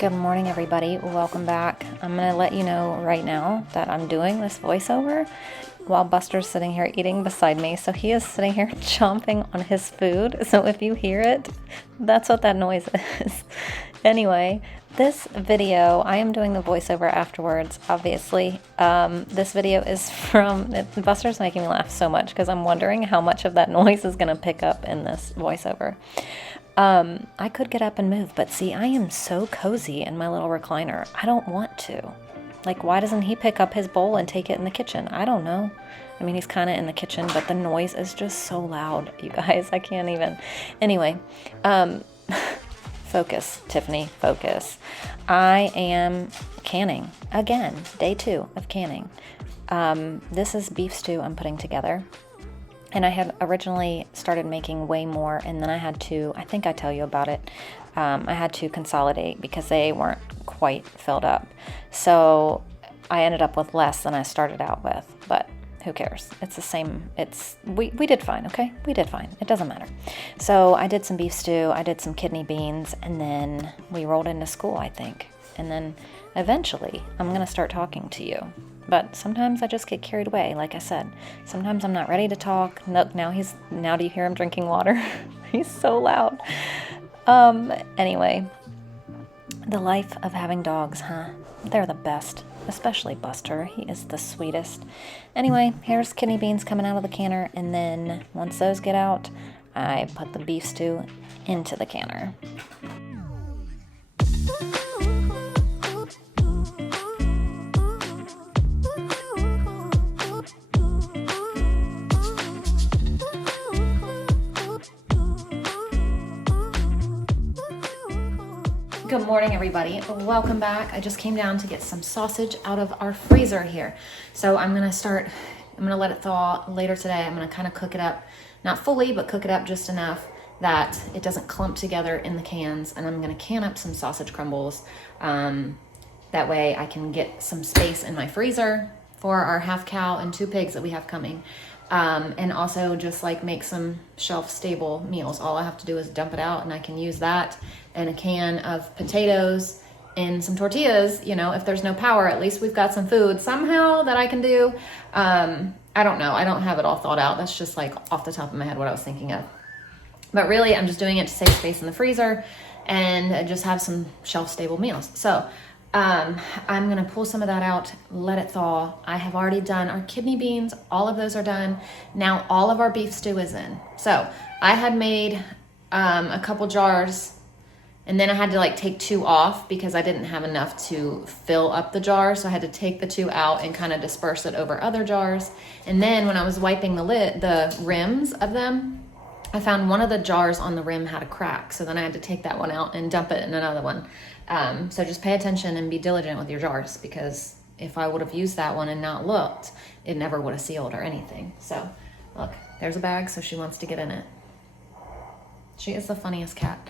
Good morning, everybody. Welcome back. I'm going to let you know right now that I'm doing this voiceover while Buster's sitting here eating beside me. So he is sitting here chomping on his food. So if you hear it, that's what that noise is. Anyway, this video, I am doing the voiceover afterwards, obviously. This video is from, Buster's making me laugh so much because I'm wondering how much of that noise is going to pick up in this voiceover. I could get up and move, but see, I am so cozy in my little recliner. I don't want to. Like, why doesn't he pick up his bowl and take it in the kitchen? I don't know. I mean, he's kind of in the kitchen, but the noise is just so loud, you guys. I can't even. Anyway, focus, Tiffany, focus. I am canning again, day 2 of canning. This is beef stew I'm putting together. And I had originally started making way more, and then I had to, I think I tell you about it, I had to consolidate because they weren't quite filled up. So I ended up with less than I started out with, but who cares? It's the same, we did fine, okay? We did fine, it doesn't matter. So I did some beef stew, I did some kidney beans, and then we rolled into school, I think. And then eventually I'm gonna start talking to you. But sometimes I just get carried away, like I said. Sometimes I'm not ready to talk. Look, now do you hear him drinking water? He's so loud. Anyway, the life of having dogs, huh? They're the best, especially Buster. He is the sweetest. Anyway, here's kidney beans coming out of the canner, and then once those get out, I put the beef stew into the canner. Good morning, everybody. Welcome back. I just came down to get some sausage out of our freezer here. So I'm going to let it thaw later today. I'm going to kind of cook it up, not fully, but cook it up just enough that it doesn't clump together in the cans. And I'm going to can up some sausage crumbles. That way I can get some space in my freezer for our half cow and 2 pigs that we have coming. And also just like make some shelf stable meals. All I have to do is dump it out and I can use that and a can of potatoes and some tortillas. You know, if there's no power, at least we've got some food somehow that I can do. I don't know. I don't have it all thought out. That's just like off the top of my head what I was thinking of. But really, I'm just doing it to save space in the freezer and just have some shelf stable meals. So I'm going to pull some of that out, let it thaw. I have already done our kidney beans. All of those are done. Now all of our beef stew is in. So I had made a couple jars, and then I had to like take 2 off because I didn't have enough to fill up the jar. So I had to take the 2 out and kind of disperse it over other jars. And then when I was wiping the rims of them, I found one of the jars on the rim had a crack. So then I had to take that one out and dump it in another one. So just pay attention and be diligent with your jars, because if I would have used that one and not looked, it never would have sealed or anything. So look, there's a bag, so she wants to get in it. She is the funniest cat.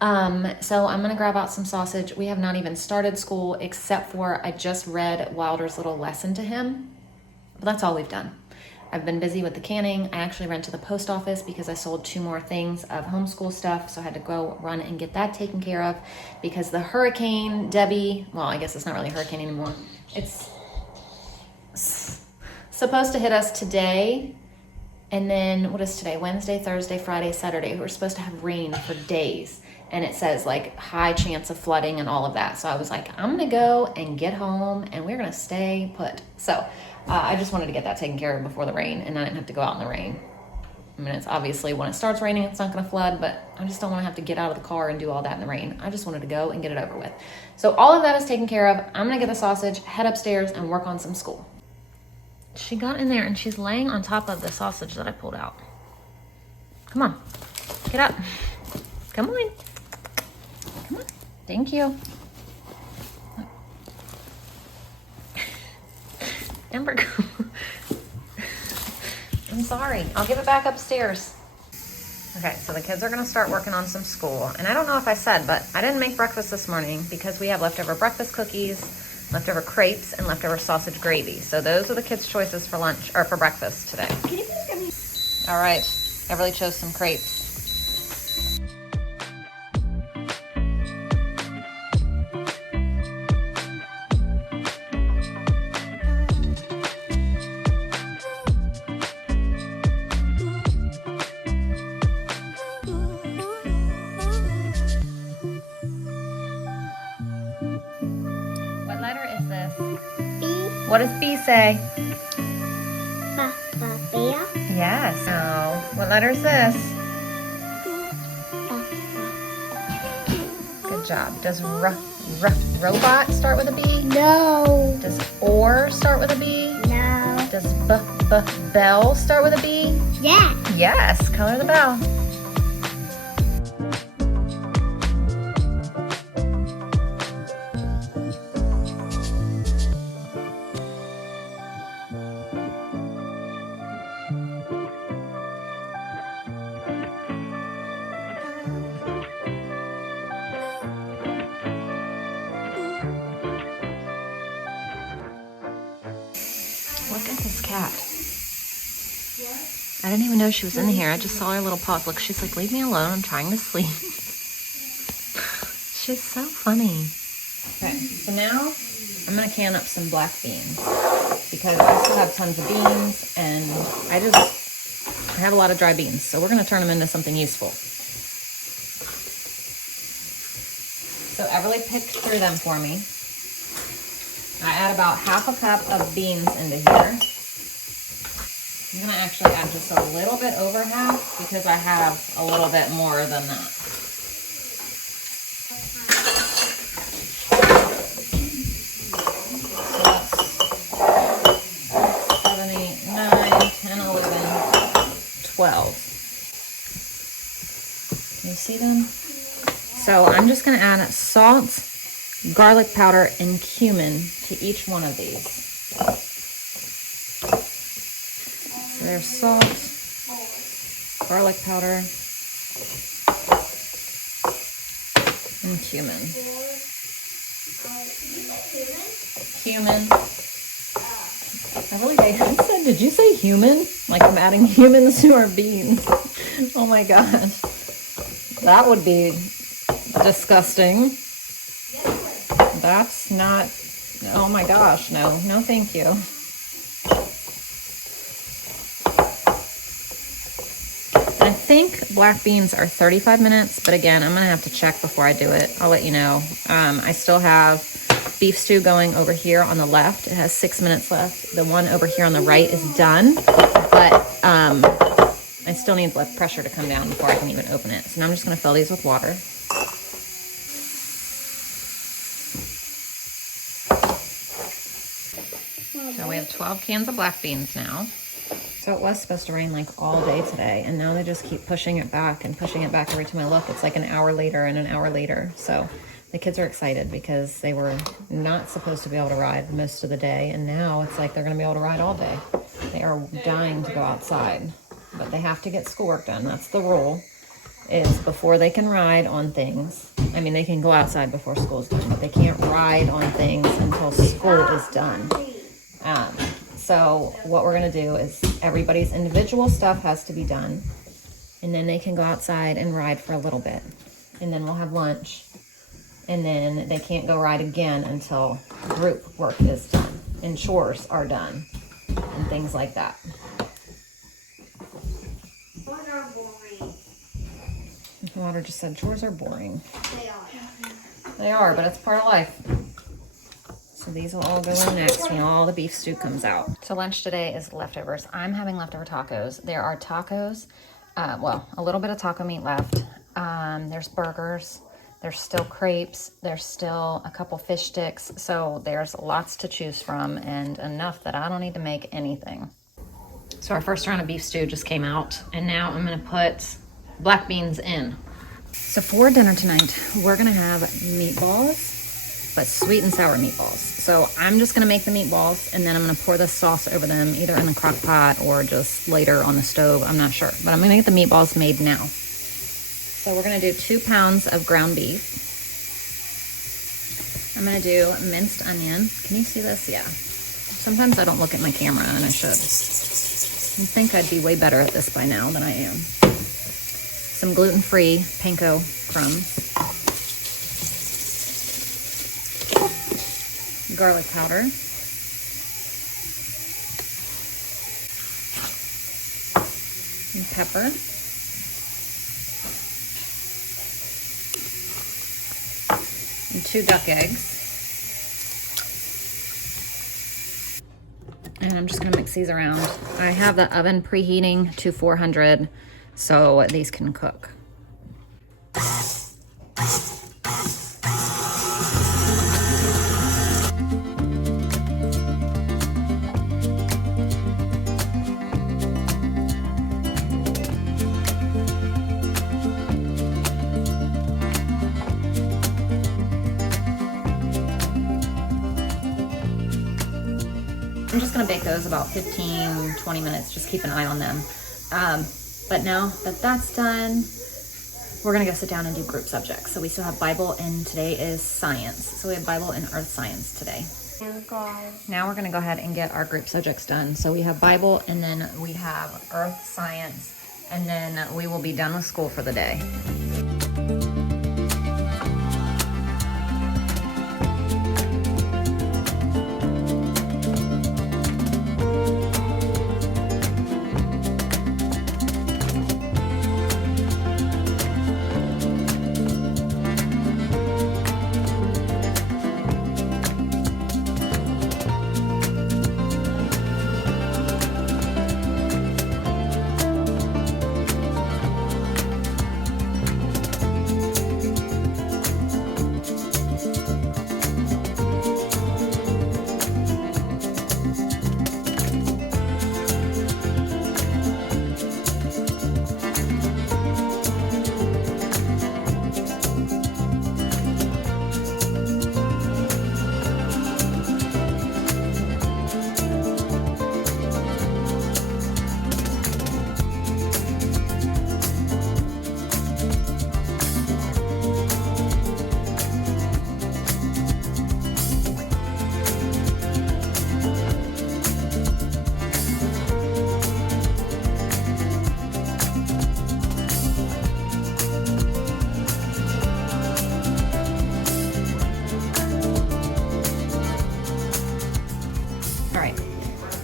So I'm gonna grab out some sausage. We have not even started school, except for I just read Wilder's little lesson to him. But that's all we've done. I've been busy with the canning. I actually ran to the post office because I sold 2 more things of homeschool stuff. So I had to go run and get that taken care of because the hurricane, Debbie, well, I guess it's not really a hurricane anymore. It's supposed to hit us today. And then what is today? Wednesday, Thursday, Friday, Saturday. We're supposed to have rain for days. And it says like high chance of flooding and all of that. So I was like, I'm going to go and get home and we're going to stay put. So I just wanted to get that taken care of before the rain, and I didn't have to go out in the rain. I mean, it's obviously when it starts raining, it's not going to flood, but I just don't want to have to get out of the car and do all that in the rain. I just wanted to go and get it over with. So all of that is taken care of. I'm going to get the sausage, head upstairs, and work on some school. She got in there and she's laying on top of the sausage that I pulled out. Come on, get up. Come on. Come on. Thank you. Amber, I'm sorry. I'll give it back upstairs. Okay, so the kids are gonna start working on some school. And I don't know if I said, but I didn't make breakfast this morning because we have leftover breakfast cookies, leftover crepes, and leftover sausage gravy. So those are the kids' choices for lunch, or for breakfast today. Can you please get me? All right, Everly chose some crepes. What does B say? Bear. Yes. Oh, what letter is this? Good job. Does robot start with a B? No. Does or start with a B? No. Does bell start with a B? Yeah. Yes. Color the bell. Look at this cat. I didn't even know she was in here. I just saw her little paws. Look, she's like, leave me alone. I'm trying to sleep. She's so funny. Okay, so now I'm gonna can up some black beans because I still have tons of beans and I have a lot of dry beans. So we're gonna turn them into something useful. So Everly picked through them for me. I add about half a cup of beans into here. I'm gonna actually add just a little bit over half because I have a little bit more than that. So that's 7, 8, 9, 10, 11, 12. Can you see them? So I'm just gonna add salt, garlic powder, and cumin to each one of these. So there's salt, garlic powder, and cumin. Cumin. I said, did you say human? Like I'm adding humans to our beans. Oh my gosh. That would be disgusting. That's not, oh my gosh, no thank you. I think black beans are 35 minutes, but again, I'm gonna have to check before I do it. I'll let you know. I still have beef stew going over here on the left. It has 6 minutes left. The one over here on the right is done, but I still need the pressure to come down before I can even open it. So now I'm just gonna fill these with water. So we have 12 cans of black beans now. So it was supposed to rain like all day today, and now they just keep pushing it back and pushing it back. Every time I look, it's like an hour later and an hour later. So the kids are excited because they were not supposed to be able to ride most of the day, and now it's like they're gonna be able to ride all day. They are dying to go outside, but they have to get schoolwork done. That's the rule, is before they can ride on things. I mean, they can go outside before school's done, but they can't ride on things until school is done. So what we're gonna do is everybody's individual stuff has to be done, and then they can go outside and ride for a little bit, and then we'll have lunch, and then they can't go ride again until group work is done and chores are done and things like that. Chores are boring. Water just said chores are boring. They are. They are, but it's part of life. So these will all go in next when all the beef stew comes out. So lunch today is leftovers. I'm having leftover tacos. There are tacos, well, a little bit of taco meat left. There's burgers. There's still crepes. There's still a couple fish sticks. So there's lots to choose from and enough that I don't need to make anything. So our first round of beef stew just came out, and now I'm gonna put black beans in. So for dinner tonight, we're gonna have meatballs, but sweet and sour meatballs. So I'm just gonna make the meatballs, and then I'm gonna pour the sauce over them, either in the crock pot or just later on the stove, I'm not sure. But I'm gonna get the meatballs made now. So we're gonna do 2 pounds of ground beef. I'm gonna do minced onion. Can you see this? Yeah. Sometimes I don't look at my camera, and I should. I think I'd be way better at this by now than I am. Some gluten-free panko crumbs. Garlic powder. And pepper. And 2 duck eggs. And I'm just gonna mix these around. I have the oven preheating to 400 so these can cook. I'm just gonna bake those about 15-20 minutes, just keep an eye on them. But now that that's done, we're gonna go sit down and do group subjects. So we still have Bible, and today is science. So we have Bible and earth science today. Now we're gonna go ahead and get our group subjects done. So we have Bible, and then we have earth science, and then we will be done with school for the day.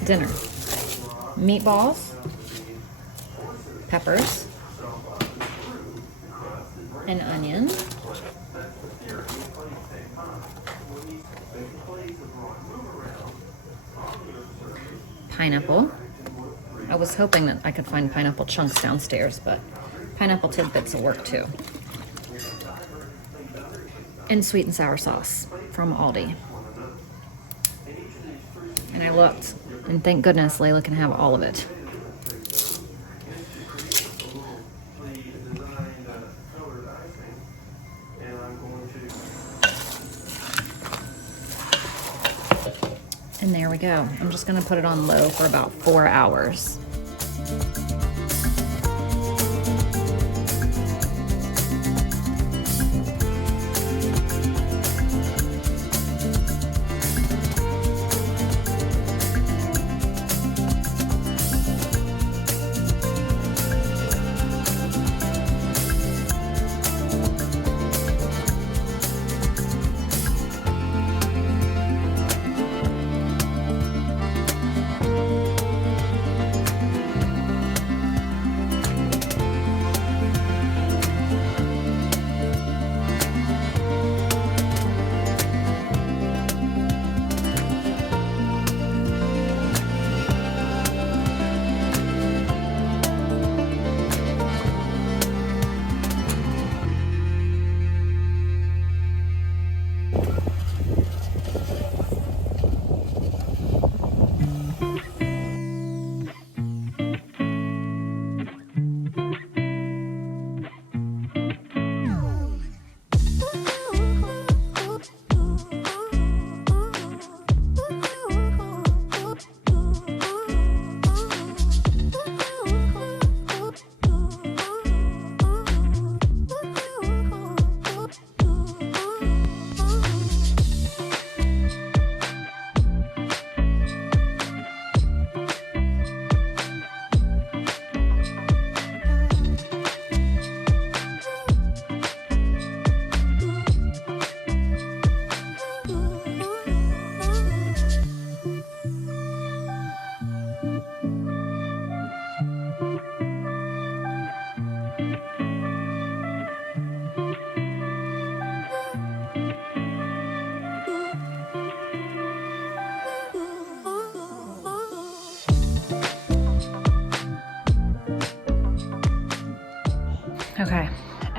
Dinner: meatballs, peppers, an onion, pineapple. I was hoping that I could find pineapple chunks downstairs, but pineapple tidbits will work too. And sweet and sour sauce from Aldi. And I looked, and thank goodness Layla can have all of it. And there we go. I'm just gonna put it on low for about 4 hours.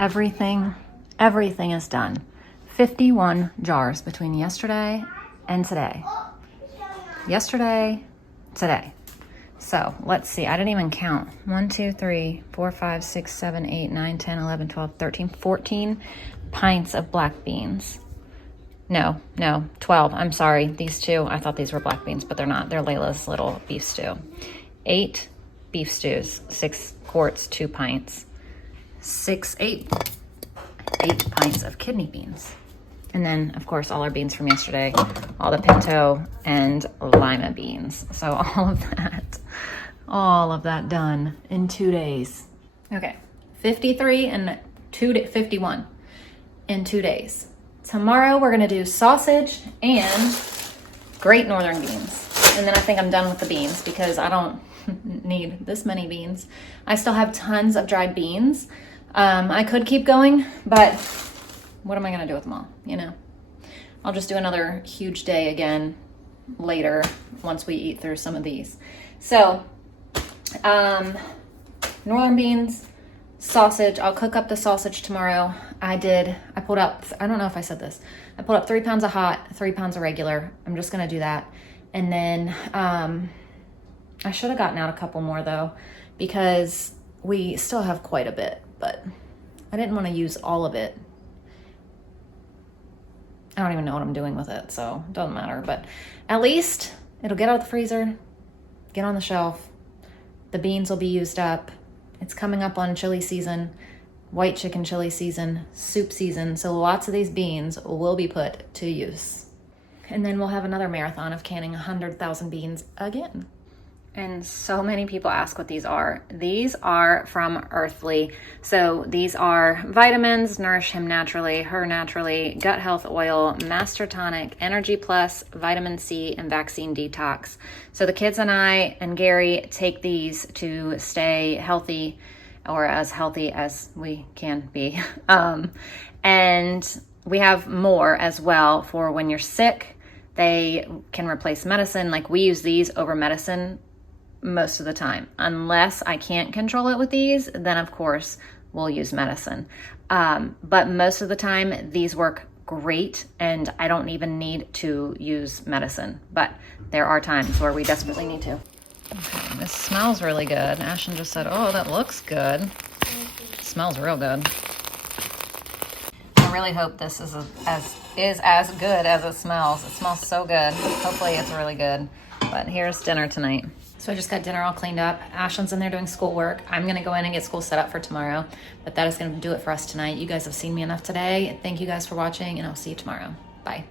everything is done. 51 jars between yesterday and today. Yesterday, today. So let's see, I didn't even count. 1, 2, 3, 4, 5, 6, 7, 8, 9, 10, 11, 12, 13, 14 pints of black beans. No, 12. I'm sorry. These two, I thought these were black beans, but they're not. They're Layla's little beef stew. 8 beef stews, 6 quarts, 2 pints. 8 pints of kidney beans. And then, of course, all our beans from yesterday, all the pinto and lima beans. So all of that done in 2 days. Okay, 53 and 51 in 2 days. Tomorrow we're gonna do sausage and great northern beans. And then I think I'm done with the beans because I don't need this many beans. I still have tons of dried beans. I could keep going, but what am I gonna do with them all, you know? I'll just do another huge day again later once we eat through some of these. So, northern beans, sausage. I'll cook up the sausage tomorrow. I pulled up, I don't know if I said this. I pulled up 3 pounds of hot, 3 pounds of regular. I'm just gonna do that. And then, I should have gotten out a couple more though, because we still have quite a bit, but I didn't want to use all of it. I don't even know what I'm doing with it, so it doesn't matter. But at least it'll get out of the freezer, get on the shelf. The beans will be used up. It's coming up on chili season, white chicken chili season, soup season. So lots of these beans will be put to use. And then we'll have another marathon of canning 100,000 beans again. And so many people ask what these are. These are from Earthly. So these are vitamins, nourish him naturally, her naturally, gut health oil, master tonic, energy plus, vitamin C, and vaccine detox. So the kids and I and Gary take these to stay healthy, or as healthy as we can be. And we have more as well for when you're sick. They can replace medicine. Like we use these over medicine most of the time. Unless I can't control it with these, then of course we'll use medicine. But most of the time these work great and I don't even need to use medicine. But there are times where we desperately need to. Okay, this smells really good. Ashton just said, oh, that looks good. It smells real good. I really hope this is as good as it smells. It smells so good. Hopefully it's really good. But here's dinner tonight. So I just got dinner all cleaned up. Ashlyn's in there doing schoolwork. I'm gonna go in and get school set up for tomorrow, but that is gonna do it for us tonight. You guys have seen me enough today. Thank you guys for watching, and I'll see you tomorrow. Bye.